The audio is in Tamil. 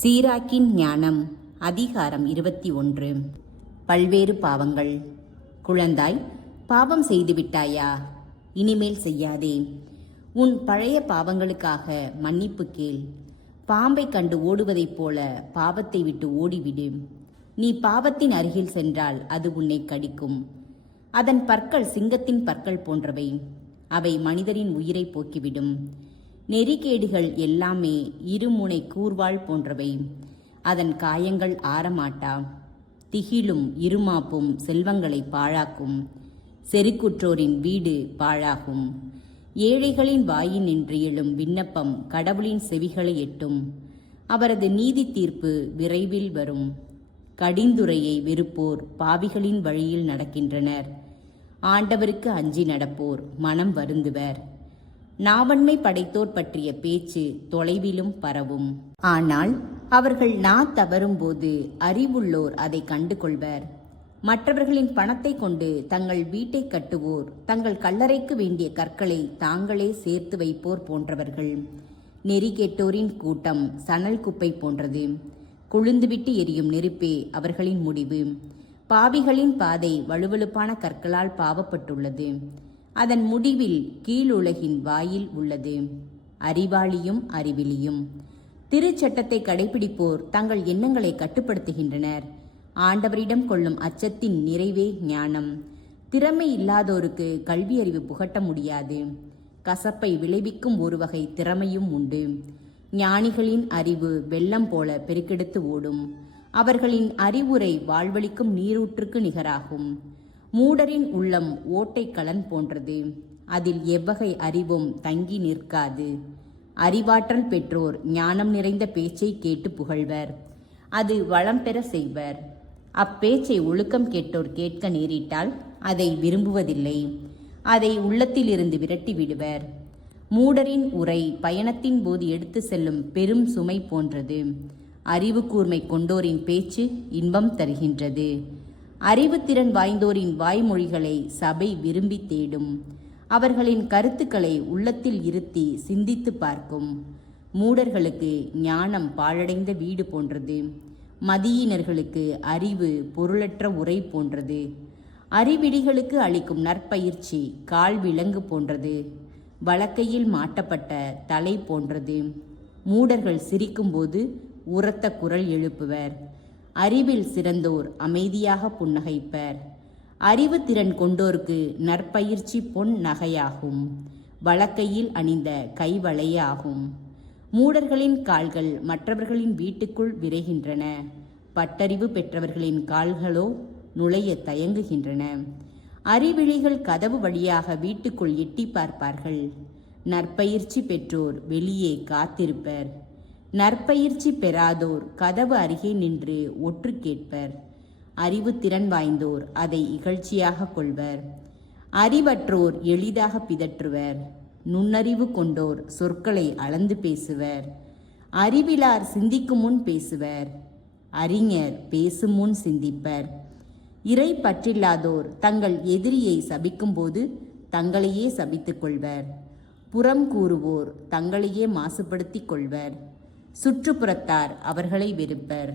சீராக்கின் ஞானம் அதிகாரம் 21. பல்வேறு பாவங்கள். குழந்தாய், பாவம் செய்துவிட்டாயா? இனிமேல் செய்யாதே. உன் பழைய பாவங்களுக்காக மன்னிப்பு கேள். பாம்பை கண்டு ஓடுவதைப் போல பாவத்தை விட்டு ஓடிவிடு. நீ பாவத்தின் அருகில் சென்றால் அது உன்னை கடிக்கும். அதன் பற்கள் சிங்கத்தின் பற்கள் போன்றவை. அவை மனிதரின் உயிரை போக்கிவிடும். நெறிகேடுகள் எல்லாமே இருமுனை கூர்வாள் போன்றவை. அதன் காயங்கள் ஆறமாட்டா. திகிலும் இருமாப்பும் செல்வங்களை பாழாக்கும். செருக்குற்றோரின் வீடு பாழாகும். ஏழைகளின் வாயினின்று எழும் விண்ணப்பம் கடவுளின் செவிகளை எட்டும். அவரது நீதி தீர்ப்பு விரைவில் வரும். கடிந்துரையை வெறுப்போர் பாவிகளின் வழியில் நடக்கின்றனர். ஆண்டவருக்கு அஞ்சி நடப்போர் மனம் வருந்துவர். நாவன்மை படைத்தோர் பற்றிய பேச்சு தொலைவிலும் பரவும். ஆனால் அவர்கள் தவறும்போது அறிவுள்ளோர் அதை கண்டு கொள்வர். மற்றவர்களின் பணத்தை கொண்டு தங்கள் வீட்டை கட்டுவோர் தங்கள் கல்லறைக்கு வேண்டிய கற்களை தாங்களே சேர்த்து வைப்போர் போன்றவர்கள். நெறி கெட்டோரின் கூட்டம் சணல் குப்பை போன்றது. கொழுந்துவிட்டு எரியும் நெருப்பே அவர்களின் முடிவு. பாவிகளின் பாதை வழுவழுப்பான கற்களால் பாவப்பட்டுள்ளது. அதன் முடிவில் கீழுலகின் வாயில் உள்ளது. அறிவாளியும் அறிவிலியும். திருச்சட்டத்தை கடைபிடிப்போர் தங்கள் எண்ணங்களை கட்டுப்படுத்துகின்றனர். ஆண்டவரிடம் கொள்ளும் அச்சத்தின் நிறைவே ஞானம். திறமை இல்லாதோருக்கு கல்வி அறிவு புகட்ட முடியாது. கசப்பை விளைவிக்கும் ஒரு வகை திறமையும் உண்டு. ஞானிகளின் அறிவு வெள்ளம் போல பெருக்கெடுத்து ஓடும். அவர்களின் அறிவுரை வாழ்வளிக்கும் நீரூற்றுக்கு நிகராகும். மூடரின் உள்ளம் ஓட்டை கலன் போன்றது. அதில் எவ்வகை அறிவும் தங்கி நிற்காது. அறிவாற்றல் பெற்றோர் ஞானம் நிறைந்த பேச்சை கேட்டு புகழ்வர். அது வளம் பெற செய்வர். அப்பேச்சை ஒழுக்கம் கெட்டோர் கேட்க நேரிட்டால் அதை விரும்புவதில்லை. அதை உள்ளத்திலிருந்து விரட்டி விடுவர். மூடரின் உரை பயணத்தின் போது எடுத்து செல்லும் பெரும் சுமை போன்றது. அறிவு கூர்மை கொண்டோரின் பேச்சு இன்பம் தருகின்றது. அறிவுத்திறன் வாய்ந்தோரின் வாய்மொழிகளை சபை விரும்பி தேடும். அவர்களின் கருத்துக்களை உள்ளத்தில் இருத்தி சிந்தித்து பார்க்கும். மூடர்களுக்கு ஞானம் பாழடைந்த வீடு போன்றது. மதியினர்களுக்கு அறிவு பொருளற்ற உரை போன்றது. அறிவிடிகளுக்கு அளிக்கும் நற்பயிற்சி கால் விலங்கு போன்றது. வலக்கையில் மாட்டப்பட்ட தலை போன்றது. மூடர்கள் சிரிக்கும்போது உரத்த குரல் எழுப்புவர். அறிவில் சிறந்தோர் அமைதியாக புன்னகைப்பர். அறிவு திறன் கொண்டோருக்கு நற்பயிற்சி பொன் நகையாகும். வலக்கையில் அணிந்த கைவளையாகும். மூடர்களின் கால்கள் மற்றவர்களின் வீட்டுக்குள் விரைகின்றன. பட்டறிவு பெற்றவர்களின் கால்களோ நுழைய தயங்குகின்றன. அறிவிழிகள் கதவு வழியாக வீட்டுக்குள் எட்டி பார்ப்பார்கள். நற்பயிற்சி பெற்றோர் வெளியே காத்திருப்பர். நற்பயிற்சி பெறாதோர் கதவு அருகே நின்று ஒற்று கேட்பர். அறிவு திறன் வாய்ந்தோர் அதை இகழ்ச்சியாக கொள்வர். அறிவற்றோர் எளிதாக பிதற்றுவர். நுண்ணறிவு கொண்டோர் சொற்களை அளந்து பேசுவர். அறிவிலார் சிந்திக்கும் முன் பேசுவர். அறிஞர் பேசும் முன் சிந்திப்பர். இறை பற்றில்லாதோர் தங்கள் எதிரியை சபிக்கும்போது தங்களையே சபித்துக் கொள்வர். புறம் கூறுவோர் தங்களையே மாசுபடுத்திக் கொள்வர். சுற்றுப்புறத்தார் அவர்களை வெறுப்பர்.